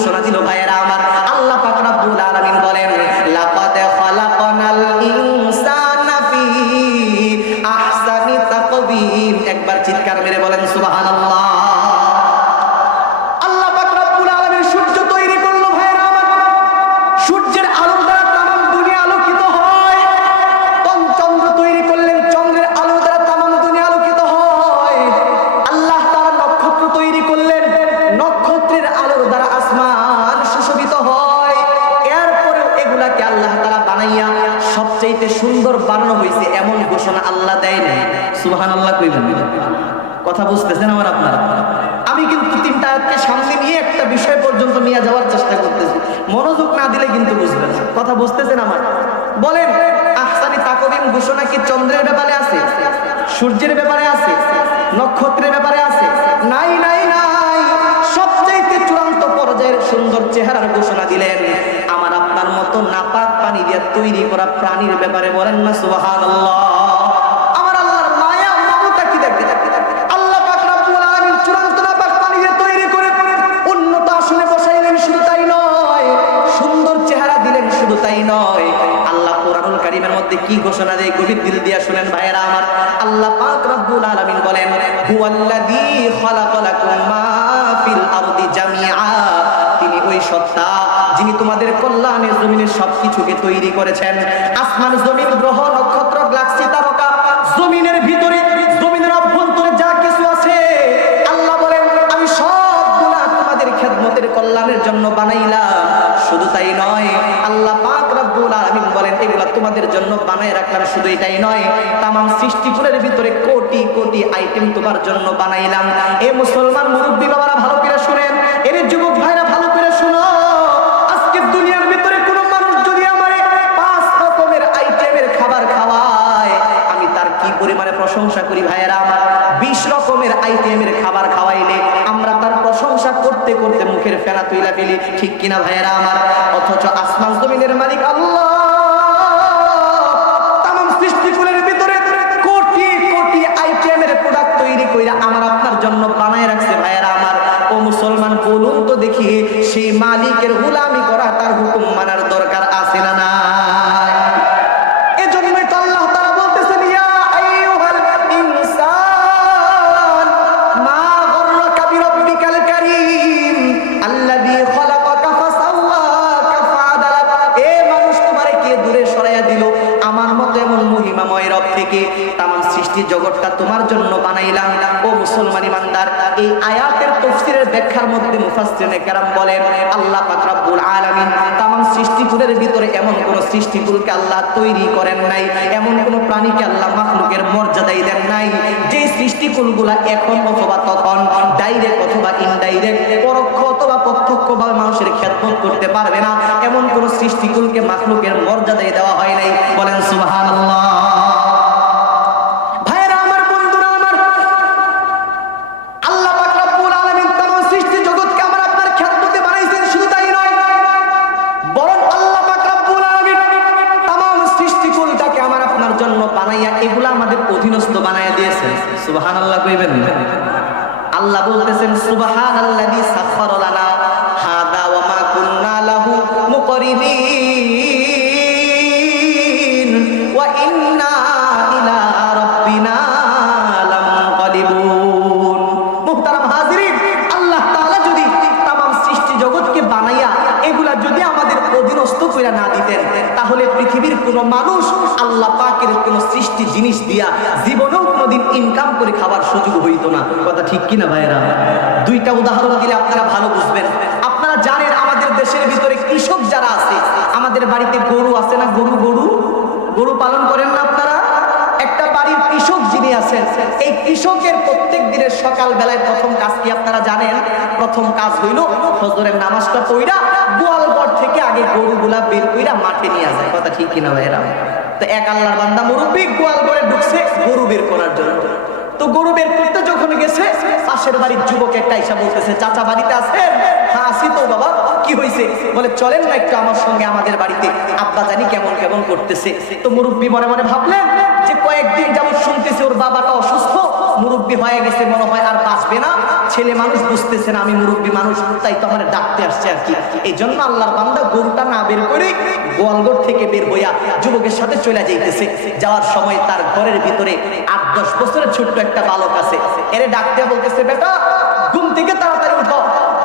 ঘোষণা দিল ভাইয়েরা আমার কথা বুঝতেছেন আমার? বলেন, আহসানি তাকবিম ঘোষণা কি চন্দ্রের ব্যাপারে আছে? সূর্যের ব্যাপারে আছে? নক্ষত্রের ব্যাপারে আছে? নাই নাই নাই। সবচাইতে চূড়ান্ত পর্যায়ের সুন্দর চেহারার ঘোষণা দিলেন। আমার আপনার মতো নাপাক পানি দিয়ে তৈরি করা প্রাণীর ব্যাপারে বলেন না, সুবহানাল্লাহ। ঘোষণা দেয়, গভীর দিল দিয়া শুনেন ভাইয়েরা আমার। আল্লাহ পাক রব্বুল আলামিন বলেন, হুয়াল্লাযী খালাকালাকুম মা ফিল আরদি জামিআ। তিনি ওই সত্তা যিনি তোমাদের কল্যাণের জমিনের সবকিছুকে তৈরি করেছেন। আসমান জমিন, গ্রহ, নক্ষত্র, গ্যালাক্সি, তারকা, জমিনের ভিতরে, জমিনের অভ্যন্তরে যা কিছু আছে, আল্লাহ বলেন, আমি সবগুলা তোমাদের খেদমতের কল্যাণের জন্য বানাইলাম। শুধু তাই নয় আল্লাহ পাক রব্বুল আলামিন বলেন এগুলা তোমাদের জন্য বানায় রাখলাম শুধু এটাই নয়, তামাম সৃষ্টিকুলের ভিতরে কোটি কোটি আইটেম তোমার জন্য বানাইলাম। এ মুসলমান মুরব্বী বাবারা, ভালো করে শুনেন। এর যুবক ভাইরা, ভালো করে শুনো। আজকের দুনিয়ার ভিতরে কোনো মানুষ যদি আমার পাঁচ রকমের আইটেমের খাবার খাওয়ায়, আমি তার কি পরিমাণে প্রশংসা করি ভাইয়েরা? আমার বিশ রকমের আইটেমের খাবার খাওয়াইলে আমরা তার প্রশংসা করতে করতে মুখের ফেনা তুইলা ফেলি, ঠিক কিনা ভাইয়েরা আমার? অথচ আসমান জমিনের মালিক আল্লাহ জগৎটা তোমার জন্য বানাইলাম। ও মুসলমান ইমানদার, এই আয়াতের তফসিরের ব্যাখ্যার মধ্যে মুফাসসিরিনে কেরাম বলেন, আল্লাহ পাক রব্বুল আলামিন তামাম সৃষ্টিকুলের ভিতরে এমন কোন সৃষ্টিকুলকে আল্লাহ তৈরি করেন নাই, এমন কোন প্রাণীকে আল্লাহ মাখলুকের মর্যাদাই দেন নাই। যে সৃষ্টিকুলগুলা এখন অথবা তখন ডাইরেক্ট অথবা ইনডাইরেক্ট পরোক্ষ অথবা প্রত্যক্ষভাবে মানুষের খেদমত করতে পারবে না, এমন কোন সৃষ্টিকুলকে মাখলুকের মর্যাদাই দেওয়া হয় নাই। বলেন, সুবহানাল্লাহ। বলতেছেন সুবহানাল্লাযী ঠিক কিনা ভাইরা দুইটা উদাহরণ দিলে আপনারা ভালো বুঝবেন। আপনারা জানেন আমাদের দেশের ভিতরে কৃষক যারা আছে, আমাদের বাড়িতে গরু আছে না গরু গরু? গরু পালন করেন না আপনারা? একটা বাড়ির কৃষক যিনি আছেন, এই কৃষকের প্রত্যেক দিনের সকাল বেলায় প্রথম কাজ কি আপনারা জানেন? প্রথম কাজ হইল ফজরের নামাজটা পইরা গোয়ালঘর থেকে আগে গরুগুলা বের কইরা মাঠে নিয়ে যায়। কথা ঠিক কিনা ভাইরা তো এক আল্লাহর বান্দা মুরব্বী গোয়ালঘরে ঢুকছে, গরু বের করার জন্য। তো গরু বের করতে যখন গেছে, পাশের বাড়ির যুবক একটা ইসা বলতেছে, চাচা বাড়িতে আছেন? হ্যাঁ আসি তো বাবা, কি হয়েছে বলে, চলেন না একটু আমার সঙ্গে আমাদের বাড়িতে, আব্বা জানি কেমন কেমন করতেছে। তো মুরব্বী মনে মনে ভাবলেন যে কয়েকদিন যেমন শুনতেছে ওর বাবাটা অসুস্থ। মুরব্বী হয়ে গেছে মনে হয় আর বাঁচবে না। ছেলে মানুষ বুঝতেছে না, আমি মুরব্বী মানুষ, তাই তো আমার ডাকতে আসছে আর কি। এই জন্য আল্লাহর বান্দা গরুটা না বের করে গোয়ালঘর থেকে বের হইয়া যুবকের সাথে চলে যাইতেছে। যাওয়ার সময় তার ঘরের ভিতরে আট, দশ বছরের ছোট্ট একটা বালক আছে। এরে ডাকতে বলতেছে, বেটা, ঘুম থেকে তাড়াতাড়ি উঠো।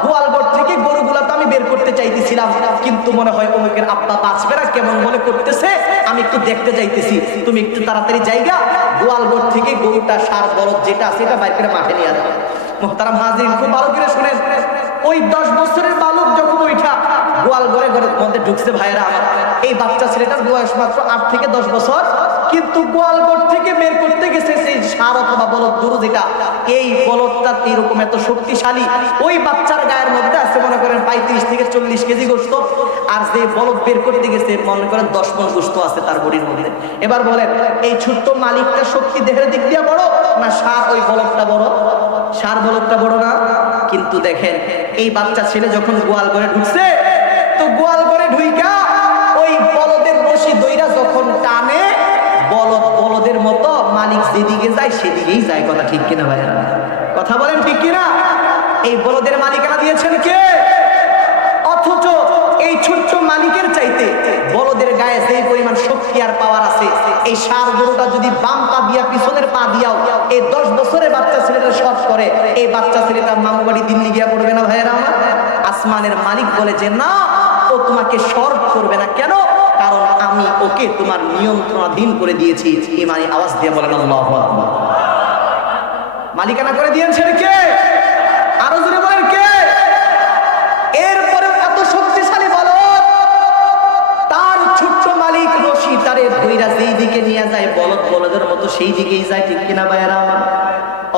গোয়ালঘর থেকে গরুগুলা তো আমি বের করতে চাইতেছিলাম। কিন্তু মনে হয় অমুকের আব্বা বাঁচবে না, কেমন মনে করতেছে? আমি একটু দেখতে যাইতেছি। তুমি একটু তাড়াতাড়ি জায়গা গোয়ালঘর থেকে গরুটা সার বরফ যেটা আছে এটা বাইরে মাঠে নিয়ে আসবে মোহতারাম হাজির খুব ভালো করে শুনে ওই দশ বছরের বালক যখন ওইটা গোয়াল ঘরে ঘরের মধ্যে ঢুকছে আমার। এই বাচ্চা ছেলেটার বয়স মাত্র আট থেকে দশ বছর। কিন্তু গোয়ালঘর থেকে বের করতে গেছে সেই সার অথবা বলদ গরু যেটা, এই বলদটা এরকম এত শক্তিশালী, ওই বাচ্চার গায়ের মধ্যে আছে মনে করেন পঁয়ত্রিশ থেকে চল্লিশ কেজি গোস্ত, আর যে বলদ বের করতে গেছে, মনে করেন দশ মন গোস্ত আছে তার বডির মধ্যে। এবার বলেন, এই ছোট্ট মালিকটা শক্তি দেহের দিক দিয়ে বড় না সার ওই বলদটা বড়? সার বলদটা বড় না। কিন্তু দেখেন, এই বাচ্চা ছেলে যখন গোয়াল ঘরে ঢুকছে যেদিকে যায় সেদিকেই যায় কথা ঠিক কিনা ভাইয়া? কথা বলেন ঠিক কিনা? এই বলদের মালিকানা দিয়েছেন কে? অথচ এই ছোট্ট মালিকের চাইতে বলদের গায়ে যে পরিমাণ শক্তি আর পাওয়ার আছে, এই সার গরুটা যদি বাম পা দিয়া পিছনের পা দিয়াও এই দশ বছরের বাচ্চা ছেলেটা শর্ট করে, এই বাচ্চা ছেলেটা মামু বাড়ি দিল্লি গিয়া পড়বে না ভাইয়েরা? আমার আসমানের মালিক বলে যে, না, ও তোমাকে শর্ট করবে না। কেন? কারণ আমি ওকে তোমার নিয়ন্ত্রণাধীন করে দিয়েছি। ইমানি আওয়াজ দিয়ে বলেন, আল্লাহু মালিকানা করে দিয়েছেন কে? আরও জোরে বলেন, কে? এরপরে এত শক্তিশালী তার ছোট্ট মালিক রশি তারে যেই দিকে নিয়ে যায়, বলদ বলদের মতো সেই দিকেই যায়, ঠিক কিনা ভাইয়েরা? আমার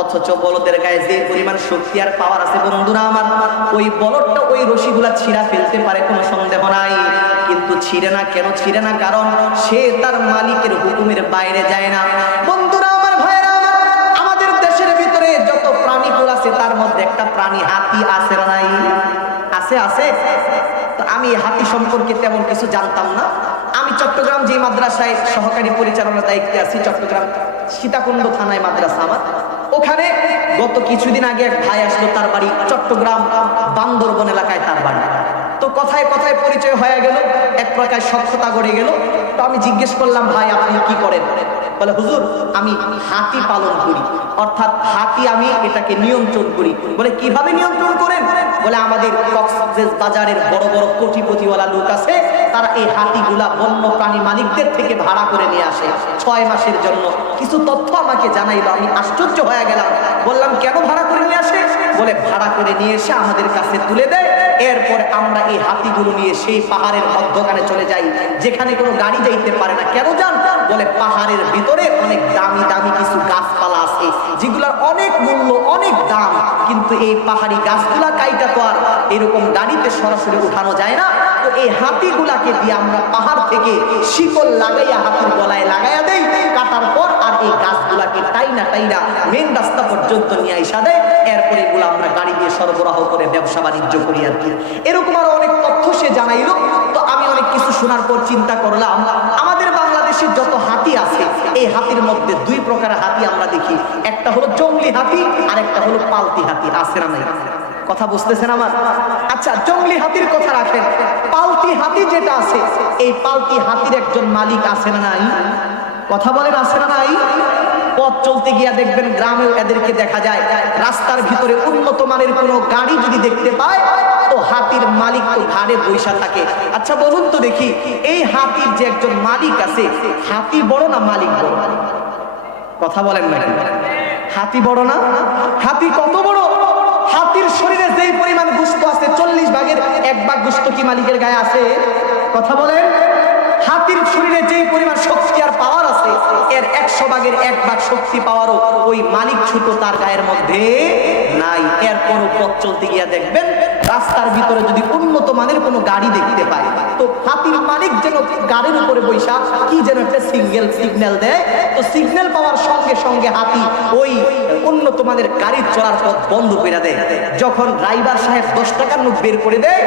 অথচ বলদের গায়ে যে পরিমাণ শক্তি আর পাওয়ার আছে, বন্ধুরা আমার, ওই বলদটা ওই রশিগুলা ছিঁড়া ফেলতে পারে কোনো সন্দেহ নাই। কিন্তু ছিঁড়ে না। কেন ছিঁড়ে না? কারণ সে তার মালিকের হুকুমের বাইরে যায় না। বন্ধুরা, আমার ভাইয়েরা, আমার আমাদের দেশের ভিতরে যত প্রাণীগুলো আছে, তার মধ্যে একটা প্রাণী হাতি আছে নাই? আছে আছে? তো আমি হাতি সম্পর্কে তেমন কিছু জানতাম না। আমি চট্টগ্রাম যে মাদ্রাসায় সহকারী পরিচালনার দায়িত্বে আছি, চট্টগ্রাম সীতাকুণ্ড থানায় মাদ্রাসা আমার। ওখানে গত কিছুদিন আগে এক ভাই আসলো তার বাড়ি, চট্টগ্রাম বান্দরবন এলাকায় তার বাড়ি। তো কথায় কথায় পরিচয় হয়ে গেল, এক প্রকার সক্ষতা গড়ে গেল। তো আমি জিজ্ঞেস করলাম, ভাই, আপনি কি করেন? বলে, হুজুর, আমি হাতি পালন করি। অর্থাৎ হাতি আমি এটাকে নিয়ন্ত্রণ করি। বলে, কীভাবে নিয়ন্ত্রণ করেন? বলে, আমাদের কক্সবাজার বাজারের বড় বড় কোটিপতিওয়ালা লোক আছে, তারা এই হাতিগুলা বন্য প্রাণী মালিকদের থেকে ভাড়া করে নিয়ে আসে ছয় মাসের জন্য। কিছু তথ্য আমাকে জানাইলো, আমি আশ্চর্য হয়ে গেলাম। বললাম, কেন ভাড়া করে নিয়ে আসে? বলে, ভাড়া করে নিয়ে এসে আমাদের কাছে তুলে দেয় এরপর আমরা এই হাতিগুলো নিয়ে সেই পাহাড়ের মধ্যখানে চলে যাই, যেখানে কোনো গাড়ি যাইতে পারে না। কেন যান বলে পাহাড়ের ভিতরে অনেক দামি দামি কিছু গাছপালা আছে, যেগুলোর অনেক মূল্য, অনেক দাম। কিন্তু এই পাহাড়ি গাছগুলা কাইটা তো আর এরকম গাড়িতে সরাসরি উঠানো যায় না। তো এই হাতিগুলাকে দিয়ে আমরা পাহাড় থেকে শিকল লাগাইয়া হাতির গলায় লাগাইয়া দেই। কাটার পর আর এই গাছগুলাকে টাইনা টাইনা মেন রাস্তা পর্যন্ত নিয়ে আইসা দেয়। এরপরে এগুলো আমরা গাড়ি দিয়ে সরবরাহ করে ব্যবসা বাণিজ্য করি আর কি। এরকম আরও অনেক তথ্য সে জানাইলো। তো আমি অনেক কিছু শোনার পর চিন্তা করলাম, আমাদের বাংলাদেশের যত হাতি আছে, এই হাতির মধ্যে দুই প্রকার হাতি আমরা দেখি। একটা হলো জঙ্গলি হাতি আর একটা হলো পালতি হাতি। আছে না নাই? কথা বুঝতেছেন আমার? আচ্ছা জঙ্গলি হাতির কথা রাখেন। পালতি হাতি যেটা আছে, এই পালতি হাতির একজন মালিক আছে না নাই? কথা বলেন, আছে না নাই? পথ চলতে গিয়া দেখবেন গ্রামেও এদেরকে দেখা যায়। রাস্তার ভিতরে উন্নত মানের কোনো গাড়ি যদি দেখতে পায়, তো হাতির মালিক তো ঘাড়ে বৈশা থাকে। আচ্ছা বলুন তো দেখি, এই হাতির যে একজন মালিক আছে, হাতি বড় না মালিক কথা বলেন নাকি? হাতি বড় না? হাতি কত বড়? হাতির শরীরে যেই পরিমাণ গুস্ত আছে, চল্লিশ ভাগের এক ভাগ গুস্ত কি মালিকের গায়ে আছে? কথা বলেন। হাতির শরীরে যেই পরিমাণ শক্তি আর পাওয়ার আছে, এর একশো ভাগের এক ভাগ শক্তি পাওয়ারও ওই মালিক ছুটো তার গায়ের মধ্যে নাই। এরপরও পথ চলতে গিয়া দেখবেন রাস্তার ভিতরে যদি উন্নত মানের কোনো গাড়ি দেখতে পায়, তো হাতির মালিক যেন গাড়ির উপরে বৈশা কি যেন একটা সিগন্যাল সিগন্যাল দেয়। তো সিগন্যাল পাওয়ার সঙ্গে সঙ্গে হাতি ওই উন্নত মানের গাড়ি চলার পথ বন্ধ করে দেয়। যখন ড্রাইভার সাহেব দশ টাকার নোট বের করে দেয়,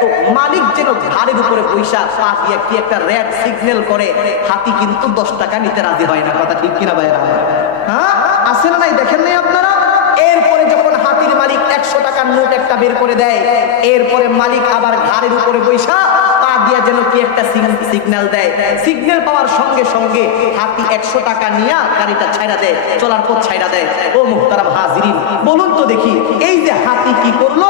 তো মালিক যেন ঘাড়ের উপরে পয়সা পা দিয়ে কি একটা রেড সিগন্যাল করে, হাতি কিন্তু দশ টাকা নিতে রাজি হয় না। কথা ঠিক কিনা ভাইরা হ্যাঁ? আসেন নাই? দেখেন নাই আপনারা এরপরে যখন হাতির মালিক একশো টাকার নোট একটা বের করে দেয়। এরপরে মালিক আবার ঘাড়ের উপরে বৈশা, পা দিয়া যেন কি একটা সিগন্যাল দেয়। সিগন্যাল পাওয়ার সঙ্গে সঙ্গে হাতি একশো টাকা নিয়ে গাড়িটা ছাইড়া দেয়, চলার পথ ছাইড়া দেয়। ও মুহতারাম হাজিরিন, বলুন তো দেখি, এই যে হাতি কি করল?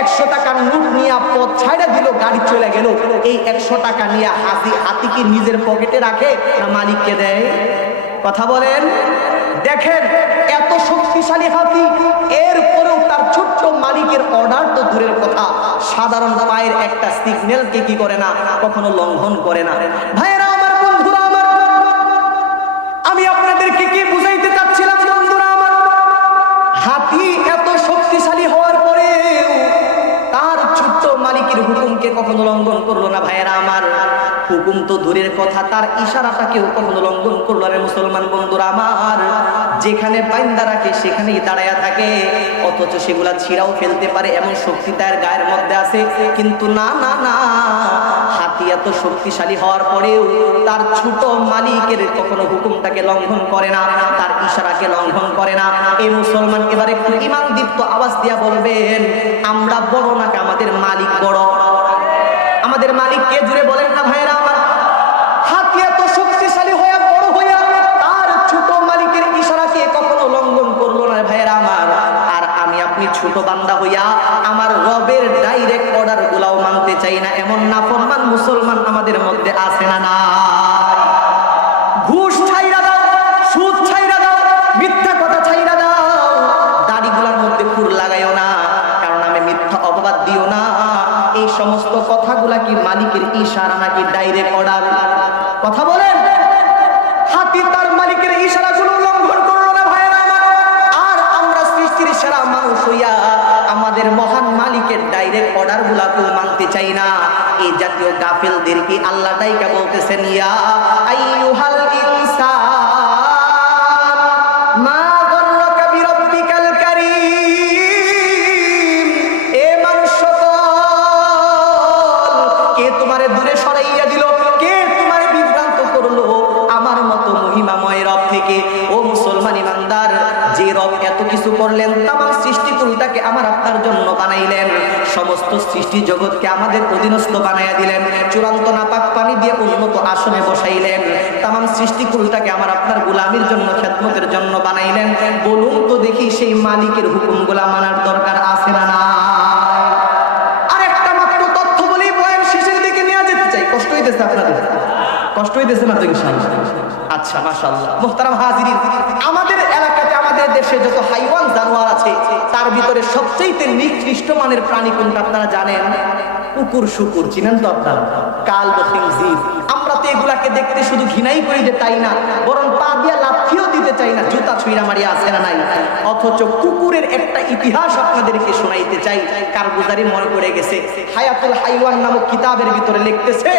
একশো টাকার নোট নিয়ে পথ ছাইড়া দিল, গাড়ি চলে গেল। এই একশো টাকা নিয়ে হাতি হাতি কি নিজের পকেটে রাখে না মালিককে দেয়। কথা বলেন। দেখেন, এত শক্তিশালী হাতি, এরপরেও তার ছোট্ট মালিকের অর্ডার তো দূরের কথা। সাধারণ পায়ের একটা সিগন্যালকে কি করে না? কখনো লঙ্ঘন করে না। ভাইয়েরা, আমার বন্ধুরা, আমার আমি আপনাদেরকে কি বুঝাইতে চাচ্ছিলাম, বন্ধুরা আমার? হাতি এত শক্তিশালী হওয়ার পরেও তার ছোট্ট মালিকের হুকুমকে কখনো লঙ্ঘন করল না, ভাইয়েরা আমার। হুকুম তো দূরের কথা, তার ইশারাটাকেও কখনো লঙ্ঘন করল রে মুসলমান বন্ধুরা আমার। যেখানে বাইন্দা রাখে, সেখানেই দাঁড়ায়া থাকে। অথচ সেগুলা ছিঁড়াও ফেলতে পারে, এমন শক্তি তার গায়ের মধ্যে আছে। কিন্তু না না না, হাতি এত শক্তিশালী হওয়ার পরেও তার ছোট মালিকের কখনো হুকুমটাকে লঙ্ঘন করে না, তার ইশারাকে লঙ্ঘন করে না। এই মুসলমান এবার একটু ইমান দীপ্ত আওয়াজ দিয়া বলবেন, আমরা বড় নাকি আমাদের মালিক বড়? আমাদের মালিক কে জুড়ে বলেন না ভাইরা আমার হাতি এত শক্তিশালী হইয়া বড় হইয়া তার ছোট মালিকের ইশারাকে কখনো লঙ্ঘন করল না ভাইরা আমার আর আমি আপনি ছোট বান্দা হইয়া আমার রবের ডাইরেক্ট অর্ডার গুলাও মানতে চাই না এমন নাফরমান মুসলমান আমাদের মধ্যে আসে না না চাই না। এই জাতীয় গাফিলদেরকে আল্লাহ ডাইকা বলতেছেন ইয়া আইয়ুহাল ইনসান সৃষ্টি জগৎকে আমাদের অধীনস্থ বানাইয়া দিলেন, চূড়ান্ত নাপাক পানি দিয়ে উন্নত আসনে বসাইলেন। তাম সৃষ্টিকুলটাকে আমার আপনার গোলামির জন্য, খেদমতের জন্য বানাইলেন। বলুন তো দেখি সেই মালিকের হুকুমগুলা মানার দরকার আছে না না আচ্ছা আমাদের এলাকাতে, আমাদের দেশে যত হাইওয়ান তার ভিতরে সবচেয়ে নিকৃষ্ট মানের প্রাণী কোনটা আপনারা জানেন? কুকুর, শুকুর, চিনেন তো আপনারা? কাল আমরা তো এগুলাকে দেখতে শুধু ঘৃণাই করি যে তাই না, বরং পা দিয়া লাথিও দিতে চাই না, জুতা ছুঁড়া মারিয়া আসে না নাই? অথচ কুকুরের একটা ইতিহাস আপনাদেরকে শোনাইতে চাই কারগুজারি মনে পড়ে গেছে? হায়াতুল হাইওয়ান নামক কিতাবের ভিতরে লিখতেছে,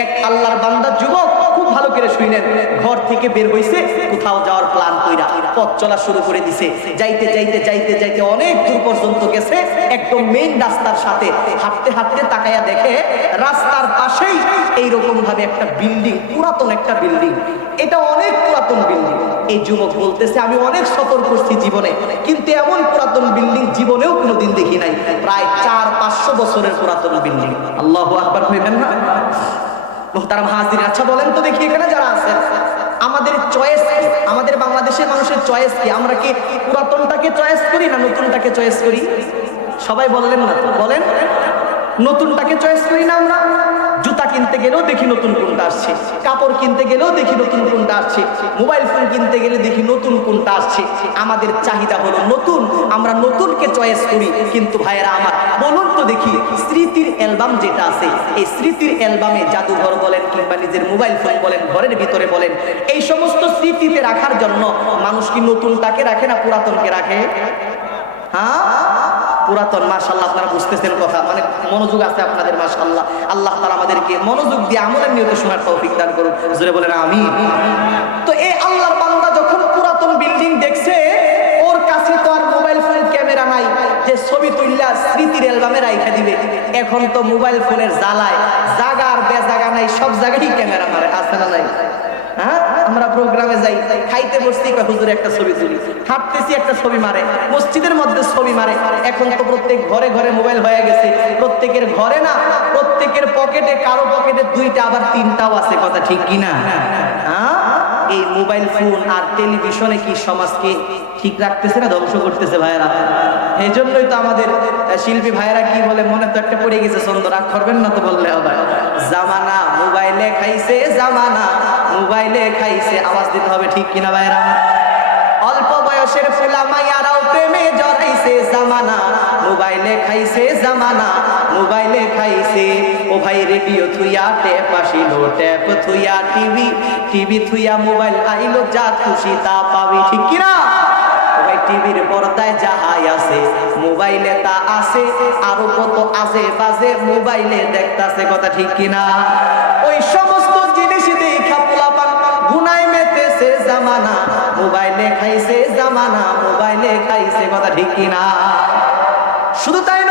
এক আল্লাহর বান্দা যুবক খুব ভালো করে শুনেন ঘর থেকে বের হইছে, কোথাও যাওয়ার প্ল্যান কইরা পথ চলা শুরু করে দিছে। যাইতে যাইতে যাইতে যাইতে অনেক দূর পর্যন্ত গেছে। একদম মেইন রাস্তার সাথে হাঁটতে হাঁটতে তাকায়া দেখে রাস্তার পাশেই এইরকম ভাবে একটা বিল্ডিং পুরাতন একটা বিল্ডিং এটা অনেক পুরাতন বিল্ডিং এই যুবক বলতেছে, আমি অনেক সফর করছি জীবনে, কিন্তু এমন পুরাতন বিল্ডিং জীবনেও কোনোদিন দেখি নাই। প্রায় চার, পাঁচশো বছরের পুরাতন বিল্ডিং আল্লাহ আকবার হইবেন না? মোহতারাম হাজির আচ্ছা বলেন তো দেখি এখানে যারা আছেন আমাদের চয়েস আমাদের বাংলাদেশের মানুষের চয়েস কি? আমরা কি পুরাতনটাকে চয়েস করি না নতুনটাকে চয়েস করি? সবাই বললেন না বলেন। নতুনটাকে চয়েস করি না আমরা? জুতা কিনতে গেলেও দেখি নতুন কোনটা আসছে। কাপড় কিনতে গেলেও দেখি নতুন কোনটা আসছে। মোবাইল ফোন কিনতে গেলে দেখি নতুন কোনটা আসছে। আমাদের চাহিদা হলো নতুন। আমরা নতুনকে চয়েস করি। কিন্তু ভাইয়েরা, আমার বলুন তো দেখি, স্মৃতির অ্যালবাম যেটা আছে, এই স্মৃতির অ্যালবামে জাদুঘর বলেন কিংবা নিজের মোবাইল ফোন বলেন, ঘরের ভিতরে বলেন, এই সমস্ত স্মৃতিতে রাখার জন্য মানুষ কি নতুনটাকে রাখে না পুরাতনকে রাখে? হ্যাঁ? পুরাতন মাশাল্লাহ আপনারা বুঝতেছেন কথা। মানে মনোযোগ আছে আপনাদের মাশাল্লাহ আল্লাহ তালা আমাদেরকে মনোযোগ দিয়ে আমলের নিয়তে শোনার তৌফিক দান করুন। জোরে বলেন আমি স্মৃতির অ্যালবামে রাইখা দিবে। এখন তো মোবাইল ফোনের জ্বালায়। জাগা আর বেজাগা নাই, সব জায়গায় ক্যামেরা মারে, আছে না নাই? হ্যাঁ? আমরা প্রোগ্রামে যাই, খাইতে বসছি হুজুর, একটা ছবি তুলি। হাঁটতেছি, একটা ছবি মারে। মসজিদের মধ্যে ছবি মারে। এখন তো প্রত্যেক ঘরে ঘরে মোবাইল হয়ে গেছে। প্রত্যেকের ঘরে না, প্রত্যেকের পকেটে, কারও পকেটে দুইটা, আবার তিনটাও আছে, কথা ঠিক কিনা? হ্যাঁ এই মোবাইল ফোন আর টেলিভিশনে কি সমাজকে ঠিক রাখতেছে না, ধ্বংস করতেছে ভাইয়েরা? এই জন্যই তো আমাদের শিল্পী ভাইয়েরা কি বলে, মনে তো একটা পড়ে গেছে ছন্দ রাগ করবেন না তো বললে হবে। জামানা, মোবাইলে খাইছে জামানা, মোবাইলে খাইছে, আওয়াজ দিতে হবে ঠিক কিনা ভাইয়েরা? অল্প বয়সের ফুলা মাইয়ারাও প্রেমে জড়াইছে জামানা, মোবাইলে খাইছে জামানা মোবাইলে খাইছে। ও ভাই রেডিও থুইয়া ট্যাপ আসিল, ট্যাপ থুইয়া টিভি টিভি থুইয়া মোবাইল আইলো, যা খুশি তা পাবি, ঠিক কিনা? টিভির পর্দায় যাহাই আছে, মোবাইলে তা আছে, আরও কত আজে বাজে, মোবাইলে কথা ঠিক কিনা? ওই সমস্ত জিনিস দেখা গুনায় মেতেছে জামানা, মোবাইলে খাইছে জামানা, মোবাইলে খাইছে কথা ঠিক কিনা? শুধু তাই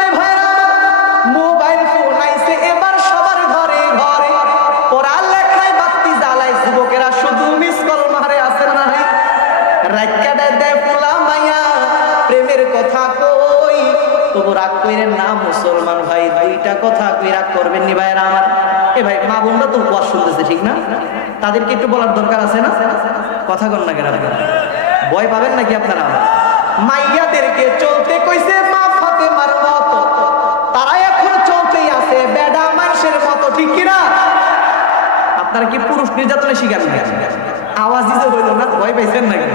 ভাই, মা বোনরা তো উপবাস শুনতেছে ঠিক না? তাদেরকে একটু বলার দরকার আছে না? কথা কন না কেন? ভয় পাবেন নাকি আপনারা? মাইয়াদেরকে চলতে কইছে মা ফাতেমার মতো। তারা এখন চলতেই আছে, বেডা মানুষের মতো, ঠিক কিনা? আপনারা কি পুরুষ নির্যাতনের শিকার নাকি? আওয়াজ দিতে হইল না? ভয় পাইছেন নাকি?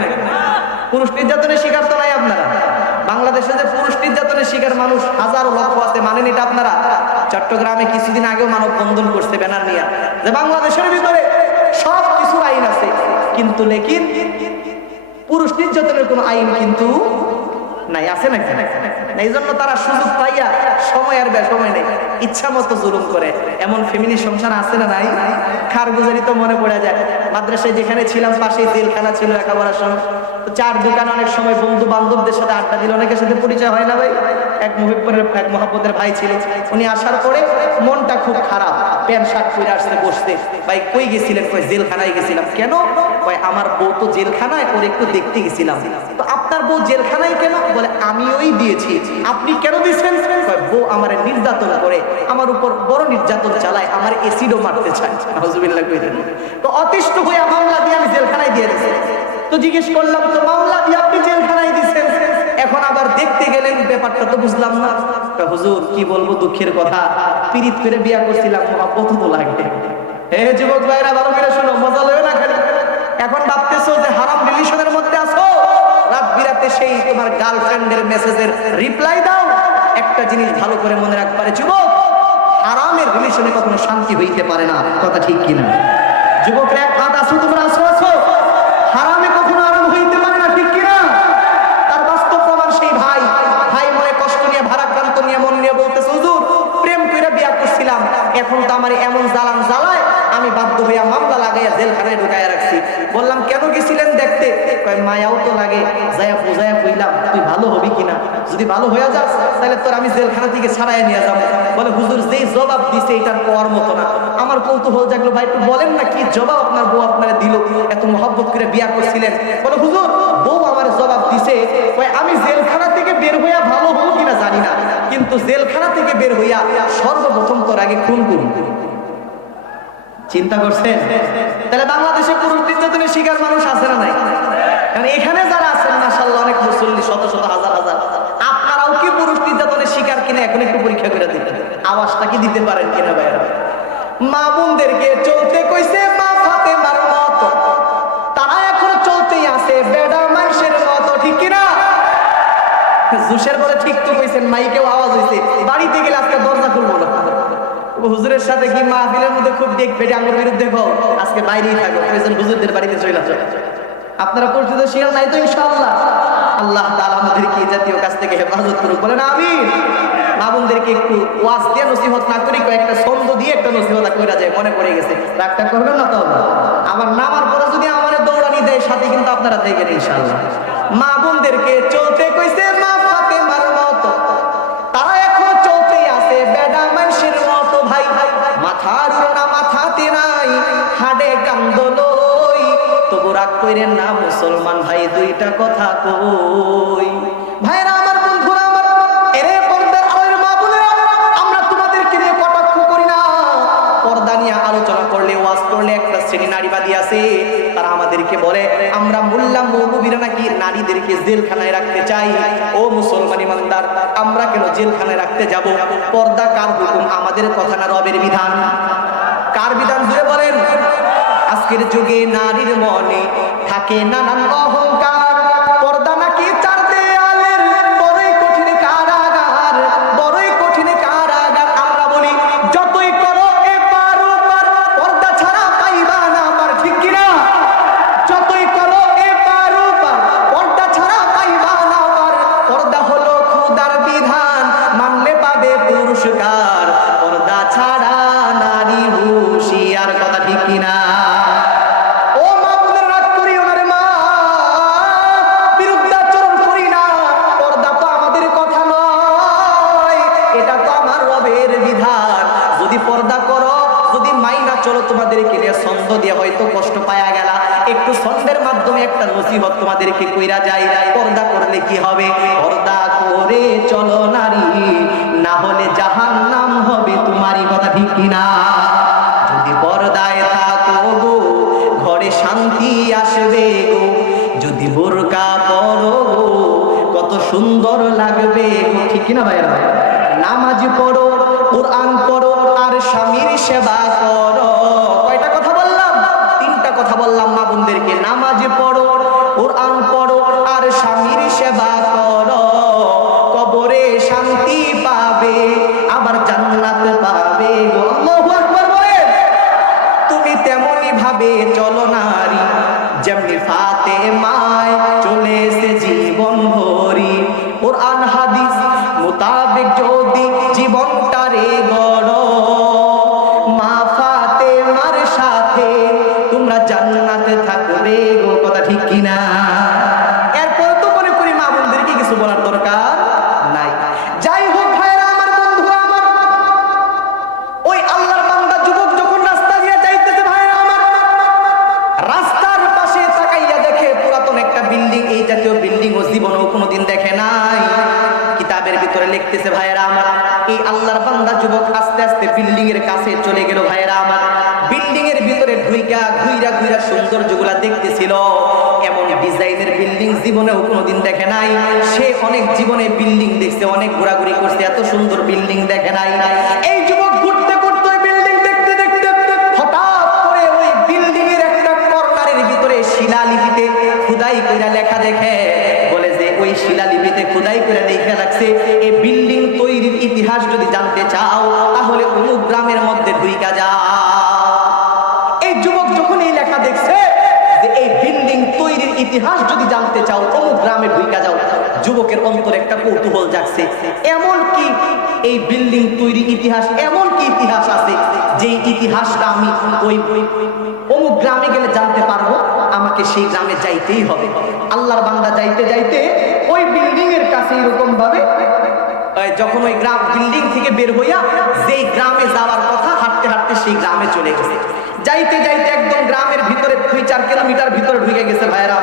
পুরুষ নির্যাতনের শিকার তো নাই আপনারা। বাংলাদেশে যে পুরুষ নির্যাতনের শিকার মানুষ হাজারো লক্ষ আছে, মানেন এটা আপনারা? চট্টগ্রামে কিছুদিন আগেও মানব বন্ধন করছে ব্যানার নিয়ে। যে বাংলাদেশের ভিতরে সব কিছু আইন আছে, কিন্তু লেকিন পুরুষ নির্যাতনের কোনো আইন কিন্তু নাই, আছে না এই জন্য তারা সুযোগ পাইয়া সময় আর সময় নেই। ইচ্ছা মতো জুলুম করে। এমন ফ্যামিলি সংসার আছে না নাই? খার গুজারি তো মনে পড়ে যায়। মাদ্রাসায় যেখানে ছিলাম, পাশেই জেলখানা ছিল লেখাপড়ার সময় চার দোকান অনেক সময় বন্ধু বান্ধবদের সাথে আড্ডা দিল অনেকের সাথে পরিচয় হয় না ভাই? এক মহিপুরের এক মহাপদের ভাই ছিল। উনি আসার পরে মনটা খুব খারাপ। প্যান্ট শার্ট পরে আসতে বসতে। ভাই, কই গেছিলেন? কই, জেলখানায় গেছিলাম। কেন? কই, আমার বউ তো জেলখানায় ওর একটু দেখতে গেছিলাম। তো আপনার বউ জেলখানায় কেন? বলে, আমিওই দিয়েছি। আপনি কেন দিচ্ছেন কয়, বউ আমার নির্যাতন করে, আমার উপর বড় নির্যাতন চালায়, আমার এসিডও মারতে চায়। নজুবিল্লাহ কইলেন তো অতিষ্ঠ হয়ে মামলা দিয়ে আমি জেলখানায় দিয়ে দিয়েছি। তো জিজ্ঞেস করলাম, তো মামলা দিয়ে আপনি জেলখানায় এখন আবার দেখতে গেলেন ব্যাপারটা তো বুঝলাম না। কয়, হুজুর কি বলব দুঃখের কথা? পিরিত করে বিয়া করছিলাম মহাপত তো লাগে হে যুবক ভাইরা ভালো করে শোনো মজা লয় না খালি এখন ভাবতেছো যে হারাম রিলেশনের মধ্যে আছো? রাত বিরাতে সেই তোমার গার্লফ্রেন্ডের মেসেজের রিপ্লাই দাও। একটা জিনিস ভালো করে মনে রাখবারে যুবক আরামের রিলেশনে কখনো শান্তি হইতে পারে না কথা ঠিক কিনা? যুবকরা এক হাত আসো তোমরা আসো আসো হারামে কখনো আরাম হইতে পারে না ঠিক কিনা তার বাস্তব প্রমাণ সেই ভাই ভাই মনে কষ্ট নিয়ে ভারাক্রান্ত নিয়ে মন নিয়ে বলতেছে হুজুর প্রেম কইরা বিয়া করছিলাম এখন তো আমার এমন জ্বালান জ্বালায়, আমি বাধ্য হইয়া মামলা লাগাইয়া জেলখানায় ঢুকাইয়া রাখছি। বললাম, কেন গেছিলেন দেখতে? মায়াও তো লাগে। যাইয়া বোঝাইয়া কইলাম, তুই ভালো হবি কিনা? যদি ভালো হয়ে যাস, তাহলে তোর আমি জেলখানা থেকে ছাড়াইয়া নিয়ে যাব। বলে, হুজুর, যেই জবাব দিছে, এটার পাওয়ার মতো না। আমার কৌতূহল জাগলো, ভাই, একটু বলেন না কি জবাব আপনার বউ আপনারা দিল? এত মহব্বত করে বিয়া করছিলেন। বলে, হুজুর, বউ আমার জবাব দিছে আমি জেলখানা থেকে বের হইয়া ভালো হব কিনা জানি না। কিন্তু জেলখানা থেকে বের হইয়া সর্বপ্রথম তোর আগে খুন করুন। চিন্তা করছে তাহলে বাংলাদেশে পুরুষ নির্যাতনের শিকার মানুষ আছে না নাই? কারণ এখানে যারা আছেন মাসাল্লাহ অনেক মুসল্লি, শত শত, হাজার হাজার। আপনারাও কি পুরুষ নির্যাতনের শিকার কিনা এখন একটু পরীক্ষা করে দিতে আওয়াজটা কি দিতে পারেন কিনা ভাইয়েরা? মা বোনদেরকে চলতে কইছে জুসের পরে ঠিক তো কইছেন, মাইকেও আওয়াজ হইছে। বাড়িতে গেলে আজকে দরজা খুলবো না। হুজুরের সাথে কি মাহফিলের মধ্যে খুব দেখ পেটে আমার বিরুদ্ধে কও আজকে বাইরেই থাকো প্রয়োজন হুজুরদের বাড়িতে চলে আসো আপনারা পরিচিত শিয়াল নাই তো ইনশাআল্লাহ? আল্লাহ তাআলা আমাদেরকে এই জাতীয় কাজ থেকে হেফাজত করুক। বলেন আমিন। মা বোনদেরকে একটু ওয়াজ দিয়ে নসিহত না করি, কয়েকটা ছন্দ দিয়ে একটা নসিহত কইরা যায়, মনে পড়ে গেছে। রাগটা করবেন না তো? আমার নামার পরে যদি আমার দৌড়ানি দেয়, সাথে কিন্তু আপনারা দেখবেন ইনশাআল্লাহ। মা বোনদেরকে চলতে কইছে মাথার না মাথাতে নাই, হাডে কান্দলই তবু রাগ কইরেন, না মুসলমান ভাই, দুইটা কথা কই। ভাইরা নারীদেরকে জেলখানায় রাখতে চাই। ও মুসলমান ইমানদার, আমরা কেন জেলখানায় রাখতে যাব? পর্দা কার হুকুম? আমাদের কথা না রবের বিধান। কার বিধান? জুড়ে বলেন। আজকের যুগে নারীর মনে থাকে নানান অহংকার। কিনা ভাইয়েরা? নামাজ পড়ো কোরআন পড়ো আর স্বামীর সেবা করো। সৌন্দর্যগুলা দেখতেছিল। এমন ডিজাইনের বিল্ডিং জীবনেও কোনোদিন দেখে নাই। সে অনেক জীবনে বিল্ডিং দেখছে, অনেক ঘোরাঘুরি করছে, এত সুন্দর বিল্ডিং দেখে নাই। এই যুবক ঘুরতে ঘুরতে বিল্ডিং দেখতে দেখতে হঠাৎ করে ওই বিল্ডিং এর একটা কর্নারের ভিতরে শিলালিপিতে খুদাই কইরা লেখা দেখে। বলে যে, ওই শিলালিপিতে খুদাই করে লেখা রাখছে এই বিল্ডিং তৈরির ইতিহাস যদি জানতে চাও, তাহলে অমুক ইতিহাস যদি জানতে চাও, অমুক গ্রামে ঢুকা যাও। যুবকের অন্তরে একটা কৌতূহল জাগছে। এমন কি এই বিল্ডিং তৈরি ইতিহাস, এমন কি ইতিহাস আছে যে ইতিহাসটা আমি ওই অমুক গ্রামে গেলে জানতে পারব, আমাকে সেই গ্রামে যাইতেই হবে। আল্লাহর বান্দা যাইতে যাইতে ওই বিল্ডিং এর কাছে এরকম ভাবে যখন ওই গ্রাম বিল্ডিং থেকে বের হইয়া যেই গ্রামে যাওয়ার কথা হাঁটতে হাঁটতে সেই গ্রামে চলে গেছে। যাইতে যাইতে একদম গ্রামের ভিতরে দুই চার কিলোমিটার ভিতরে ঢুকে গেছে ভাইরা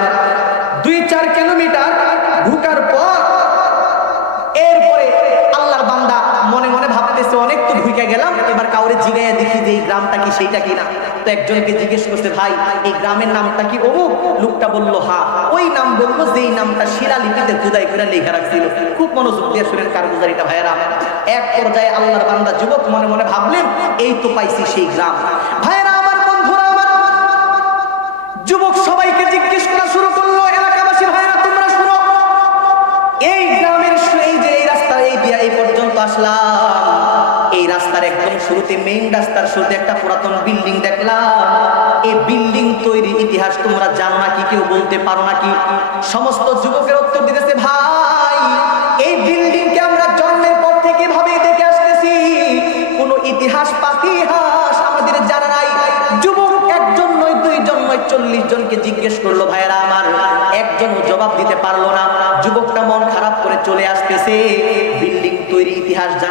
দুই চার কিলোমিটার ঢুকার পর এরপরে আল্লাহর বান্দা মনে মনে ভাবতেছে, অনেক তো ঢুকে গেলাম, এবার কাউরে জিগাইয়া দেখি যে এই গ্রামটা কি সেইটা কিনা। তো একজনকে জিজ্ঞেস করছে, ভাই, এই গ্রামের নামটা কি? অমুক লোকটা বলল, হা। ওই নাম বলল যেই নামটা শিলালিপিতে খুদাই করে লেখা রাখছিল। খুব মনোযোগ দিয়ে শুনেন কারগুজারিটা, ভাইয়েরা। এক পর্যায়ে আল্লাহর বান্দা যুবক মনে মনে ভাবলেন, এই তো পাইছি সেই গ্রাম। ভাইয়েরা, আমার বন্ধুরা, আমার যুবক সবাইকে জিজ্ঞেস করা শুরু করল, এলাকাবাসী ভাইরা তোমরা শুনো। এই গ্রামের এই যে এই রাস্তা, এই দিয়া এই পর্যন্ত আসলাম। এই রাস্তার একদম শুরুতে মেইন রাস্তার শুরুতে একটা পুরাতন বিল্ডিং দেখলাম। এই বিল্ডিং তৈরির ইতিহাস তোমরা জানো নাকি, কেউ বলতে পারো নাকি? সমস্ত যুবকের উত্তর দিতেছে, ভাই, এই বিল্ডিংকে আমরা জন্মের পর থেকে ভাবে দেখে আসতেছি। কোন ইতিহাস, পাতিহাস আমাদের জানা নাই। যুবক একজন নয়, দুইজন নয়, চল্লিশ জনকে জিজ্ঞেস করল ভাইরা আমার একজনও জবাব দিতে পারল না। যুবকটা মন খারাপ করে চলে আসতেছে। বিল্ডিং তৈরি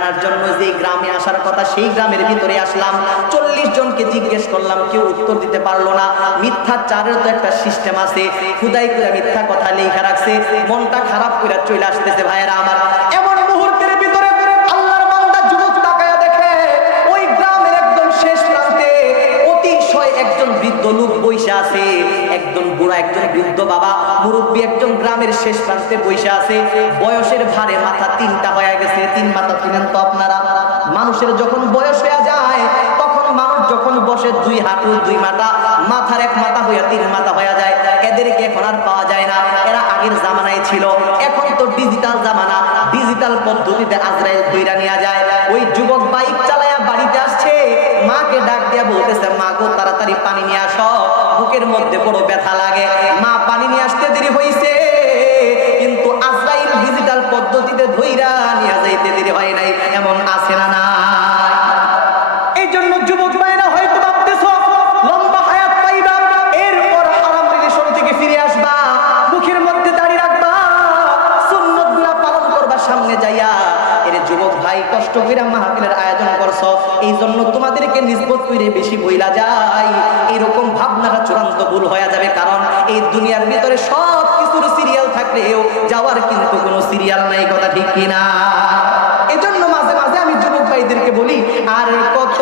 জানার জন্য যে গ্রামে আসার কথা, সেই গ্রামের ভিতরে আসলাম। চল্লিশ জনকে জিজ্ঞেস করলাম, কেউ উত্তর দিতে পারল না। মিথ্যা চারের তো একটা সিস্টেম আছে। খুদাই করে মিথ্যা কথা লেখা রাখছে। মনটা খারাপ করে চলে আসতেছে ভাইয়েরা আমার। একজন বৃদ্ধ বাবা, মুরব্বী একজন গ্রামের শেষ প্রান্তে বইসা আছে। বয়সের ভারে মাথা তিনটা হয়ে গেছে, তিন মাথা তিনেন তো আপনারা। মানুষের যখন বয়স হয়ে যায়, তখন মানুষ যখন বসে দুই হাঁটু, দুই মাথা, মাথার এক মাথা হইয়া তিন মাথা হয়ে যায়। এদেরকে এখন আর পাওয়া যায় না। এরা আগের জামানায় ছিল। এখন তো ডিজিটাল জামানা। ডিজিটাল পদ্ধতিতে আজরাইল কইরা নেওয়া যায়। ওই যুবক বাইক চালায়া বাড়িতে আসছে। মাকে ডাক দিয়া বলতেছে, মা গো, তাড়াতাড়ি পানি নিয়ে আসো। বুকের মধ্যে বড় ব্যথা লাগে। মা, পানি নিয়ে আসতে দেরি হইছে। কিন্তু আজরাইল ডিজিটাল পদ্ধতিতে ধইরা নিয়ে যাইতে দেরি হয় নাই। এমন আছে না না এই জন্য এরপর থেকে ফিরে আসবা মধ্যে রাখবা পালন সামনে যাইয়া। যুবক ভাই, কষ্ট করে মাহফিলের আয়োজন করছ। এই জন্য সম্পর্কে নিষ্পত করে বেশি বইলা যায়। এরকম ভাবনাটা চূড়ান্ত ভুল হয়ে যাবে, কারণ এই দুনিয়ার ভিতরে সব কিছুর সিরিয়াল থাকলেও যাওয়ার কিন্তু কোনো সিরিয়াল নাই, কথা ঠিক কিনা? এজন্য মাঝে মাঝে আমি যুবক ভাইদেরকে বলি, আর কত